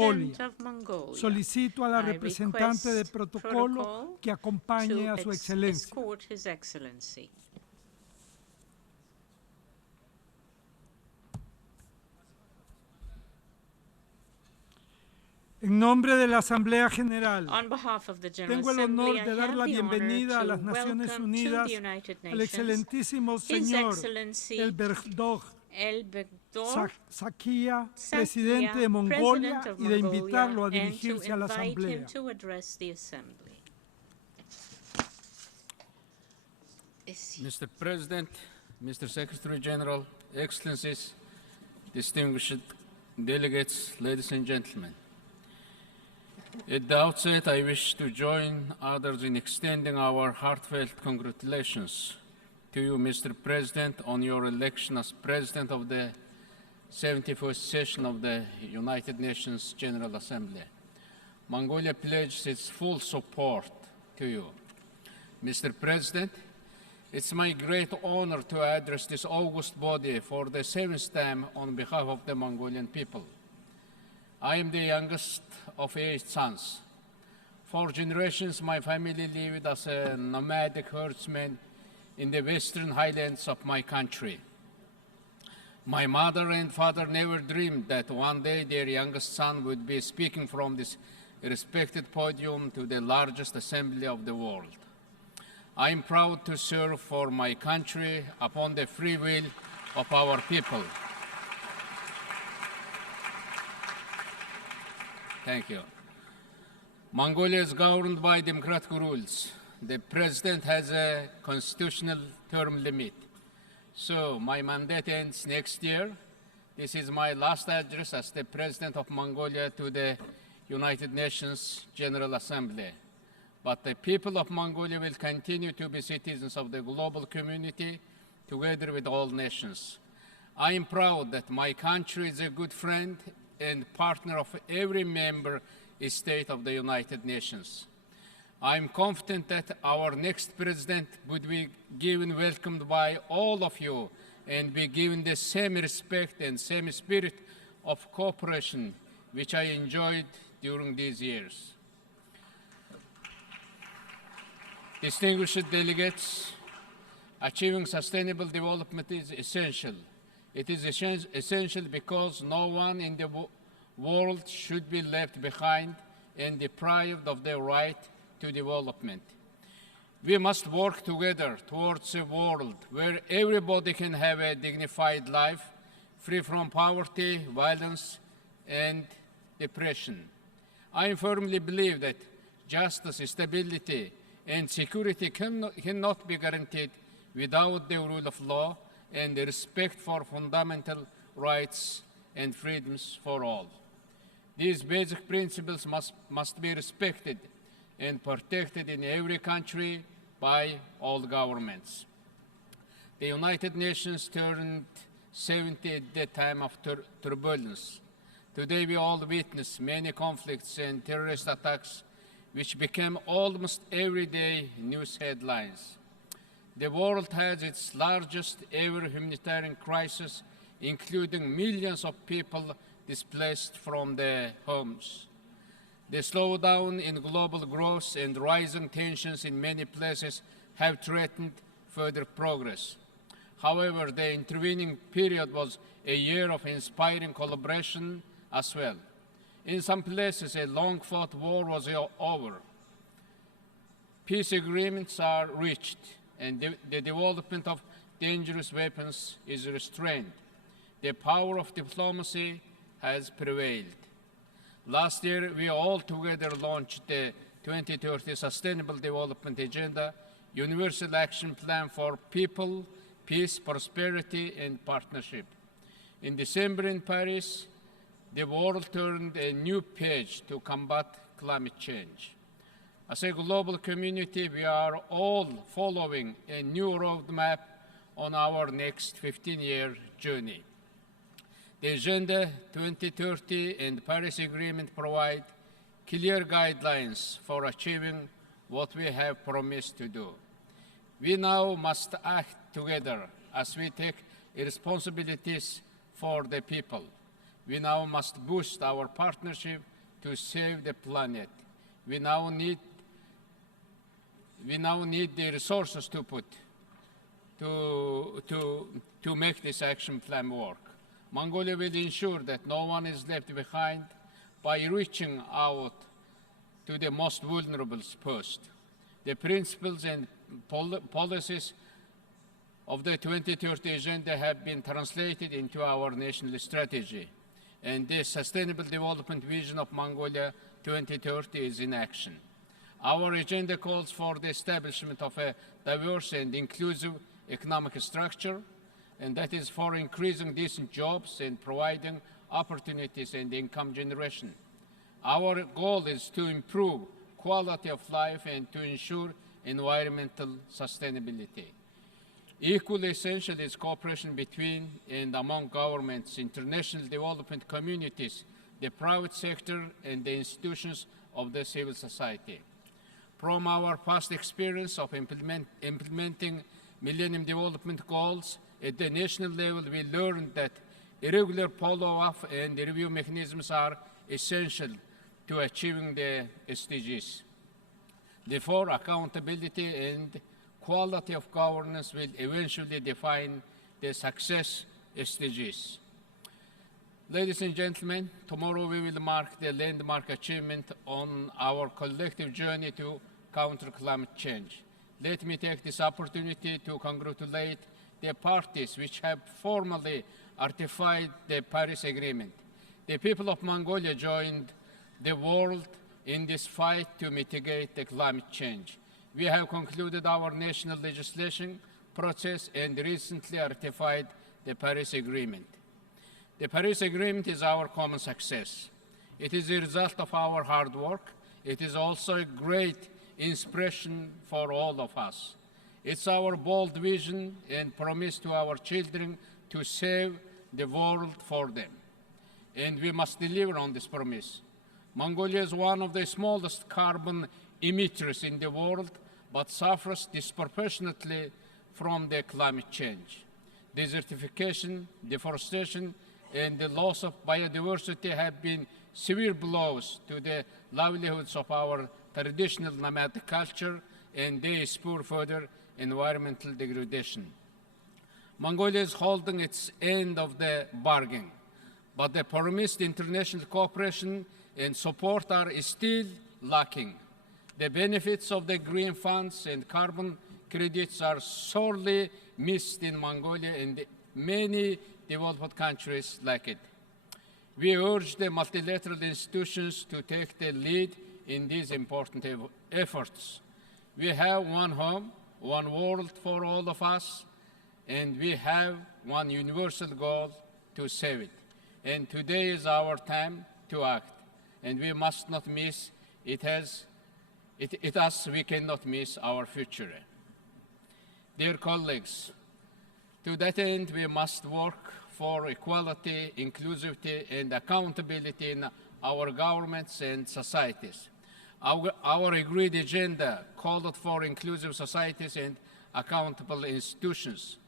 Mongolia. Solicito a la representante de protocolo que acompañe a Su Excelencia. En nombre de la Asamblea General, tengo el honor de dar la bienvenida a las Naciones Unidas al excelentísimo señor Sakia, presidente de Mongolia, y de invitarlo a dirigirse a la Asamblea. Mr. President, Mr. Secretary General, Excellencies, distinguished delegates, ladies and gentlemen. At the outset, I wish to join others in extending our heartfelt congratulations to you, Mr. President, on your election as President of the 71st session of the United Nations General Assembly. Mongolia pledges its full support to you. Mr. President, it's my great honor to address this august body for the seventh time on behalf of the Mongolian people. I am the youngest of 8 sons. For generations, my family lived as a nomadic herdsman in the western highlands of my country. My mother and father never dreamed that one day their youngest son would be speaking from this respected podium to the largest assembly of the world. I am proud to serve for my country upon the free will of our people. Thank you. Mongolia is governed by democratic rules. The president has a constitutional term limit. So my mandate ends next year. This is my last address as the president of Mongolia to the United Nations General Assembly. But the people of Mongolia will continue to be citizens of the global community together with all nations. I am proud that my country is a good friend and partner of every member state of the United Nations. I am confident that our next president would be given welcomed by all of you and be given the same respect and same spirit of cooperation which I enjoyed during these years. Distinguished delegates, achieving sustainable development is essential. It is essential because no one in the world should be left behind and deprived of their right to development. We must work together towards a world where everybody can have a dignified life, free from poverty, violence, and depression. I firmly believe that justice, stability, and security cannot be guaranteed without the rule of law and the respect for fundamental rights and freedoms for all. These basic principles must be respected and protected in every country by all governments. The United Nations turned 70 at the time of turbulence. Today we all witness many conflicts and terrorist attacks which became almost everyday news headlines. The world has its largest ever humanitarian crisis, including millions of people displaced from their homes. The slowdown in global growth and rising tensions in many places have threatened further progress. However, the intervening period was a year of inspiring collaboration as well. In some places, a long-fought war was over. Peace agreements are reached, and the development of dangerous weapons is restrained. The power of diplomacy has prevailed. Last year, we all together launched the 2030 Sustainable Development Agenda, Universal Action Plan for People, Peace, Prosperity, and Partnership. In December in Paris, the world turned a new page to combat climate change. As a global community, we are all following a new roadmap on our next 15-year journey. The Agenda 2030 and Paris Agreement provide clear guidelines for achieving what we have promised to do. We now must act together as we take responsibilities for the people. We now must boost our partnership to save the planet. We now need the resources to put to make this action plan work. Mongolia will ensure that no one is left behind by reaching out to the most vulnerable first. The principles and policies of the 2030 Agenda have been translated into our national strategy, and the Sustainable Development Vision of Mongolia 2030 is in action. Our agenda calls for the establishment of a diverse and inclusive economic structure, and that is for increasing decent jobs and providing opportunities and income generation. Our goal is to improve quality of life and to ensure environmental sustainability. Equally essential is cooperation between and among governments, international development communities, the private sector, and the institutions of the civil society. From our past experience of implementing Millennium Development Goals at the national level, we learned that irregular follow-up and review mechanisms are essential to achieving the SDGs. Therefore, accountability and quality of governance will eventually define the success SDGs. Ladies and gentlemen, tomorrow we will mark the landmark achievement on our collective journey to counter climate change. Let me take this opportunity to congratulate the parties which have formally ratified the Paris Agreement. The people of Mongolia joined the world in this fight to mitigate the climate change. We have concluded our national legislation process and recently ratified the Paris Agreement. The Paris Agreement is our common success. It is a result of our hard work. It is also a great inspiration for all of us. It's our bold vision and promise to our children to save the world for them. And we must deliver on this promise. Mongolia is one of the smallest carbon emitters in the world, but suffers disproportionately from the climate change. Desertification, deforestation, and the loss of biodiversity have been severe blows to the livelihoods of our traditional nomadic culture, and they spur further environmental degradation. Mongolia is holding its end of the bargain, but the promised international cooperation and support are still lacking. The benefits of the green funds and carbon credits are sorely missed in Mongolia, and many developed countries lack it. We urge the multilateral institutions to take the lead in these important efforts. We have one home, one world for all of us, and we have one universal goal to save it. And today is our time to act, and we must not miss it. We cannot miss our future. Dear colleagues, to that end, we must work for equality, inclusivity, and accountability in our governments and societies. Our agreed agenda called for inclusive societies and accountable institutions.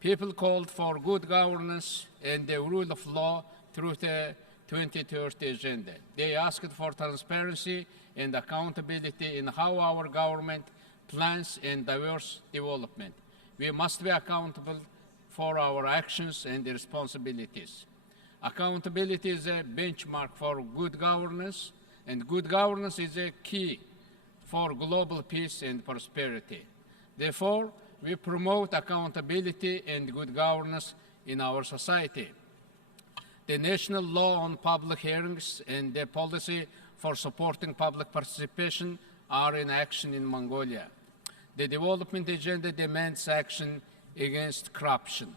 People called for good governance and the rule of law through the 2030 Agenda. They asked for transparency and accountability in how our government plans and diverse development. We must be accountable for our actions and responsibilities. Accountability is a benchmark for good governance, and good governance is a key for global peace and prosperity. Therefore, we promote accountability and good governance in our society. The national law on public hearings and the policy for supporting public participation are in action in Mongolia. The development agenda demands action against corruption.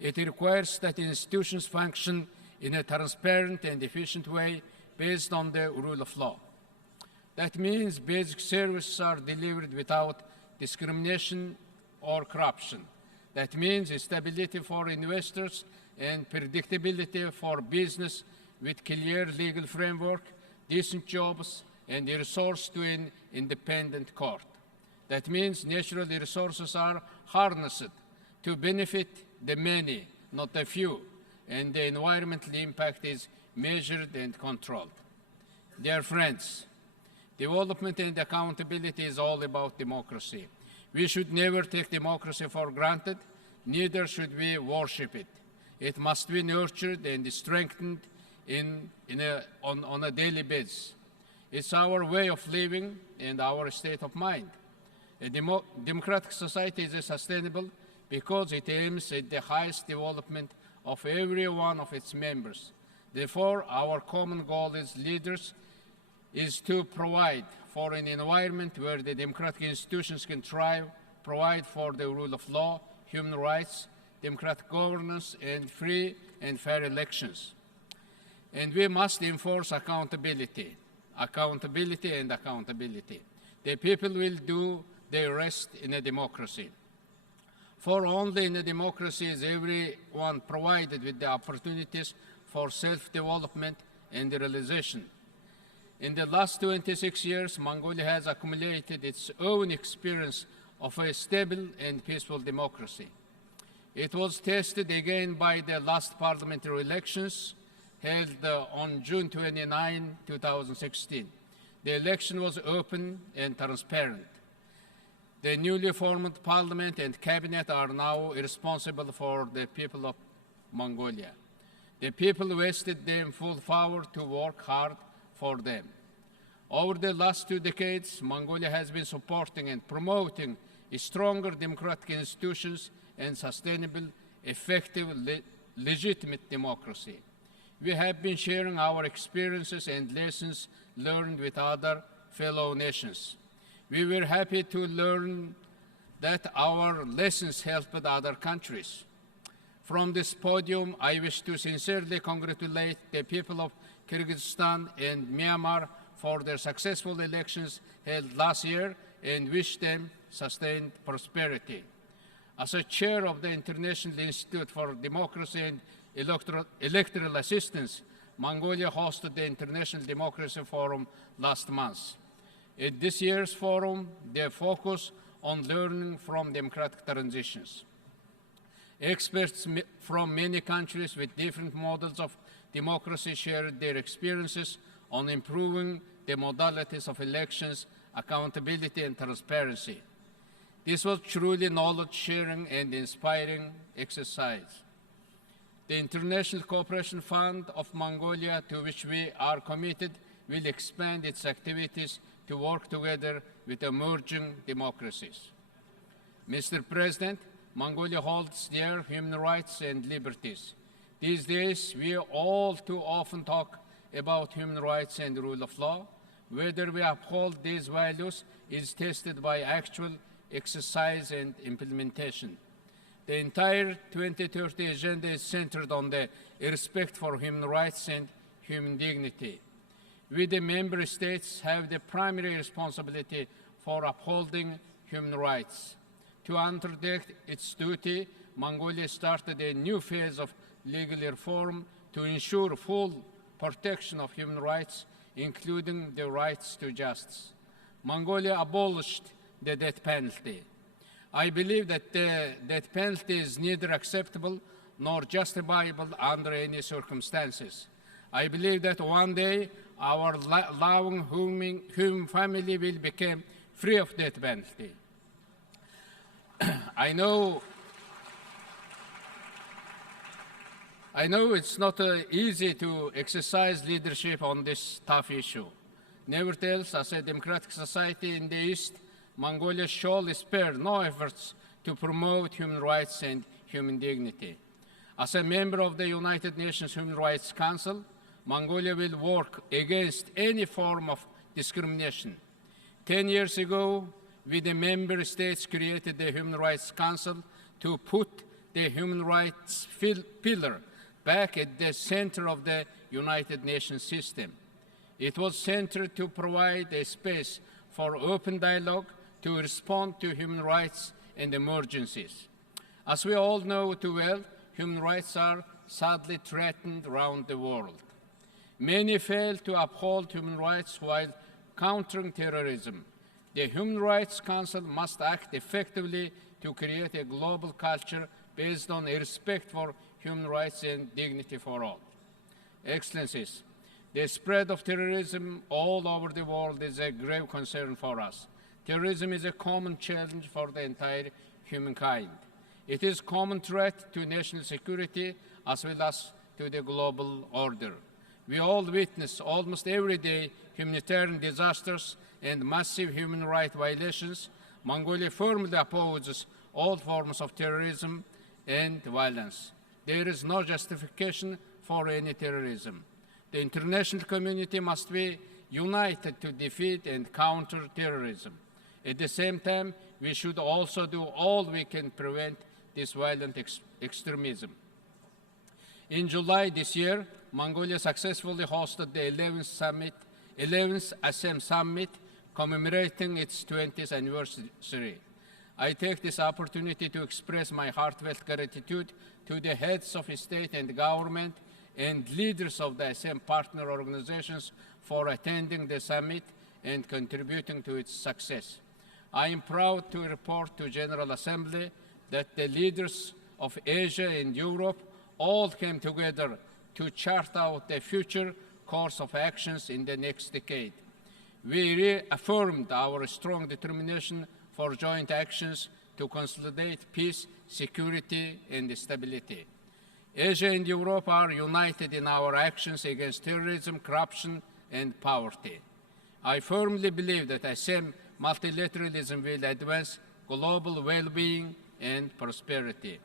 It requires that institutions function in a transparent and efficient way based on the rule of law. That means basic services are delivered without discrimination or corruption. That means stability for investors and predictability for business with clear legal framework, decent jobs, and the resource to an independent court. That means natural resources are harnessed to benefit the many, not the few, and the environmental impact is measured and controlled. Dear friends, development and accountability is all about democracy. We should never take democracy for granted, neither should we worship it. It must be nurtured and strengthened on a daily basis. It's our way of living and our state of mind. A democratic society is sustainable because it aims at the highest development of every one of its members. Therefore, our common goal as leaders is to provide for an environment where the democratic institutions can thrive, provide for the rule of law, human rights, democratic governance, and free and fair elections. And we must enforce accountability. Accountability and accountability. The people will do their rest in a democracy. For only in a democracy is everyone provided with the opportunities for self-development and realization. In the last 26 years, Mongolia has accumulated its own experience of a stable and peaceful democracy. It was tested again by the last parliamentary elections held on June 29, 2016. The election was open and transparent. The newly formed parliament and cabinet are now responsible for the people of Mongolia. The people vested them full power to work hard for them. Over the last 2 decades, Mongolia has been supporting and promoting stronger democratic institutions and sustainable, effective, legitimate democracy. We have been sharing our experiences and lessons learned with other fellow nations. We were happy to learn that our lessons helped other countries. From this podium, I wish to sincerely congratulate the people of Kyrgyzstan and Myanmar for their successful elections held last year and wish them sustained prosperity. As a chair of the International Institute for Democracy and Electoral Assistance, Mongolia hosted the International Democracy Forum last month. At this year's forum, they focus on learning from democratic transitions. Experts from many countries with different models of democracy shared their experiences on improving the modalities of elections, accountability, and transparency. This was truly knowledge-sharing and inspiring exercise. The International Cooperation Fund of Mongolia, to which we are committed, will expand its activities to work together with emerging democracies. Mr. President, Mongolia holds dear human rights and liberties. These days, we all too often talk about human rights and the rule of law. Whether we uphold these values is tested by actual exercise and implementation. The entire 2030 agenda is centered on the respect for human rights and human dignity. We, the member states, have the primary responsibility for upholding human rights. To undertake its duty, Mongolia started a new phase of legal reform to ensure full protection of human rights, including the rights to justice. Mongolia abolished the death penalty. I believe that the death penalty is neither acceptable nor justifiable under any circumstances. I believe that one day our loving human family will become free of death penalty. I know it's not easy to exercise leadership on this tough issue. Nevertheless, as a democratic society in the East, Mongolia shall spare no efforts to promote human rights and human dignity. As a member of the United Nations Human Rights Council, Mongolia will work against any form of discrimination. 10 years ago, we, the member states, created the Human Rights Council to put the human rights pillar back at the center of the United Nations system. It was centered to provide a space for open dialogue to respond to human rights and emergencies. As we all know too well, human rights are sadly threatened around the world. Many fail to uphold human rights while countering terrorism. The Human Rights Council must act effectively to create a global culture based on a respect for human rights and dignity for all. Excellencies, the spread of terrorism all over the world is a grave concern for us. Terrorism is a common challenge for the entire humankind. It is a common threat to national security as well as to the global order. We all witness almost every day humanitarian disasters and massive human rights violations. Mongolia firmly opposes all forms of terrorism and violence. There is no justification for any terrorism. The international community must be united to defeat and counter terrorism. At the same time, we should also do all we can to prevent this violent extremism. In July this year, Mongolia successfully hosted the 11th ASEM Summit, commemorating its 20th anniversary. I take this opportunity to express my heartfelt gratitude to the heads of state and government and leaders of the ASEM partner organizations for attending the summit and contributing to its success. I am proud to report to General Assembly that the leaders of Asia and Europe all came together to chart out the future course of actions in the next decade. We reaffirmed our strong determination for joint actions to consolidate peace, security, and stability. Asia and Europe are united in our actions against terrorism, corruption, and poverty. I firmly believe that ASEM multilateralism will advance global well-being and prosperity.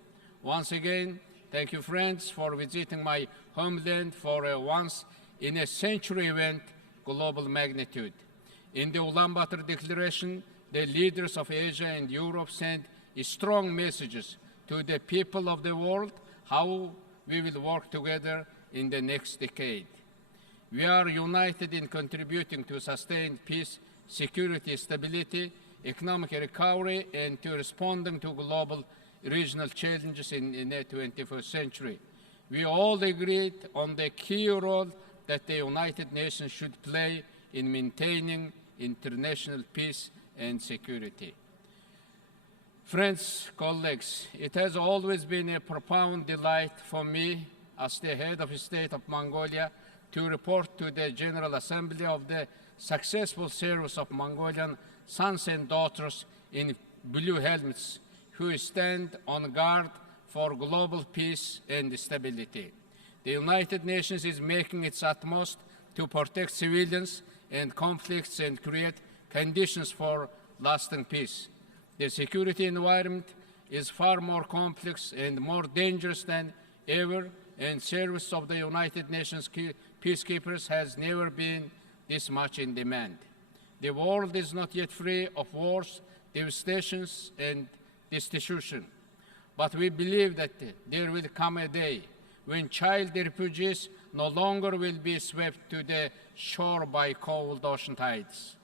Once again, thank you, friends, for visiting my homeland for a once-in-a-century event, global magnitude. In the Ulaanbaatar Declaration, the leaders of Asia and Europe sent strong messages to the people of the world how we will work together in the next decade. We are united in contributing to sustained peace, security, stability, economic recovery, and to responding to global regional challenges in the 21st century. We all agreed on the key role that the United Nations should play in maintaining international peace and security. Friends, colleagues, it has always been a profound delight for me as the head of state of Mongolia to report to the General Assembly of the successful service of Mongolian sons and daughters in blue helmets who stand on guard for global peace and stability. The United Nations is making its utmost to protect civilians and conflicts and create conditions for lasting peace. The security environment is far more complex and more dangerous than ever, and service of the United Nations peacekeepers has never been this much in demand. The world is not yet free of wars, devastations, and destitution. But we believe that there will come a day when child refugees no longer will be swept to the shore by cold ocean tides,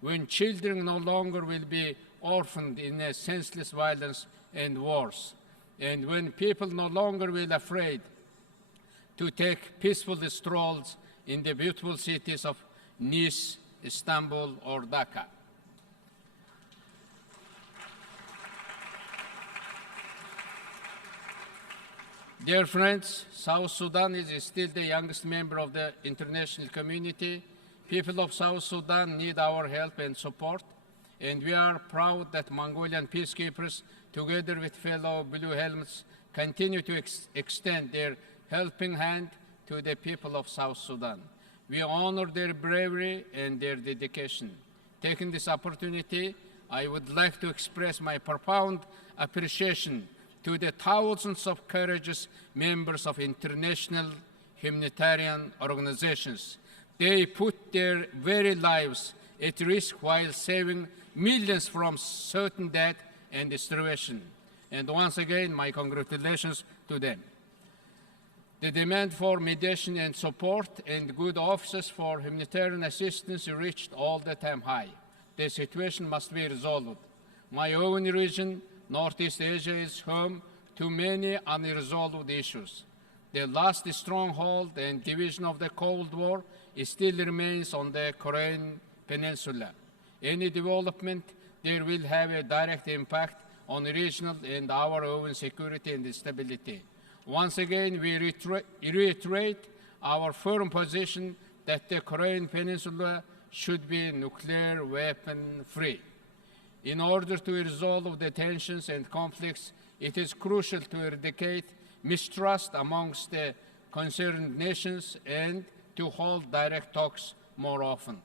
when children no longer will be orphaned in a senseless violence and wars, and when people no longer will be afraid to take peaceful strolls in the beautiful cities of Nice, Istanbul, or Dhaka. Dear friends, South Sudan is still the youngest member of the international community. People of South Sudan need our help and support, and we are proud that Mongolian peacekeepers, together with fellow Blue Helmets, continue to extend their helping hand to the people of South Sudan. We honor their bravery and their dedication. Taking this opportunity, I would like to express my profound appreciation to the thousands of courageous members of international humanitarian organizations. They put their very lives at risk while saving millions from certain death and starvation. And once again, my congratulations to them. The demand for mediation and support and good offices for humanitarian assistance reached all-time high. The situation must be resolved. My own region, Northeast Asia, is home to many unresolved issues. The last stronghold and division of the Cold War still remains on the Korean Peninsula. Any development there will have a direct impact on regional and our own security and stability. Once again, we reiterate our firm position that the Korean Peninsula should be nuclear weapon-free. In order to resolve the tensions and conflicts, it is crucial to eradicate mistrust amongst the concerned nations and to hold direct talks more often.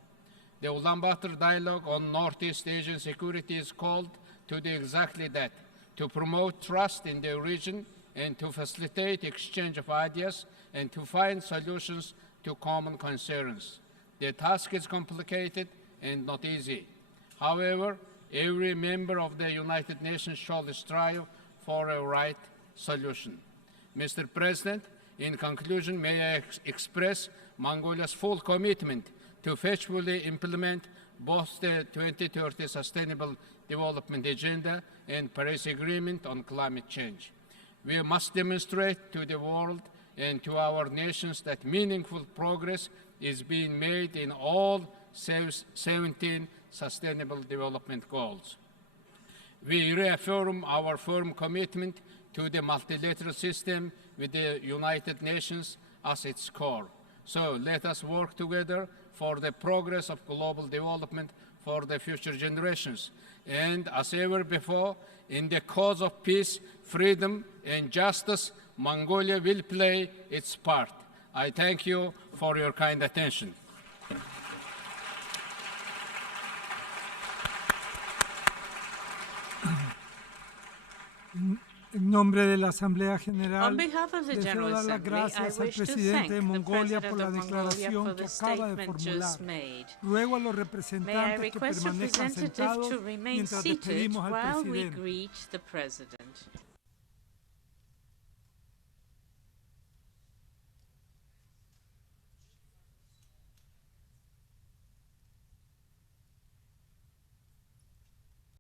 The Ulaanbaatar dialogue on Northeast Asian security is called to do exactly that, to promote trust in the region and to facilitate exchange of ideas and to find solutions to common concerns. The task is complicated and not easy. However, every member of the United Nations shall strive for a right solution. Mr. President, in conclusion, may I express Mongolia's full commitment to faithfully implement both the 2030 Sustainable Development Agenda and Paris Agreement on climate change. We must demonstrate to the world and to our nations that meaningful progress is being made in all 17 Sustainable Development Goals. We reaffirm our firm commitment to the multilateral system with the United Nations as its core. So let us work together for the progress of global development for the future generations. And as ever before, in the cause of peace, freedom, and justice, Mongolia will play its part. I thank you for your kind attention. En nombre de la Asamblea General, On behalf of the deseo General dar las Assembly, I gracias al wish to presidente de thank the Mongolia President por la of Mongolia declaración for que the acaba de statement formular. just made. Ruego a los May I representantes que request permanezcan representatives sentados to remain mientras seated despedimos al while we presidente. greet the President.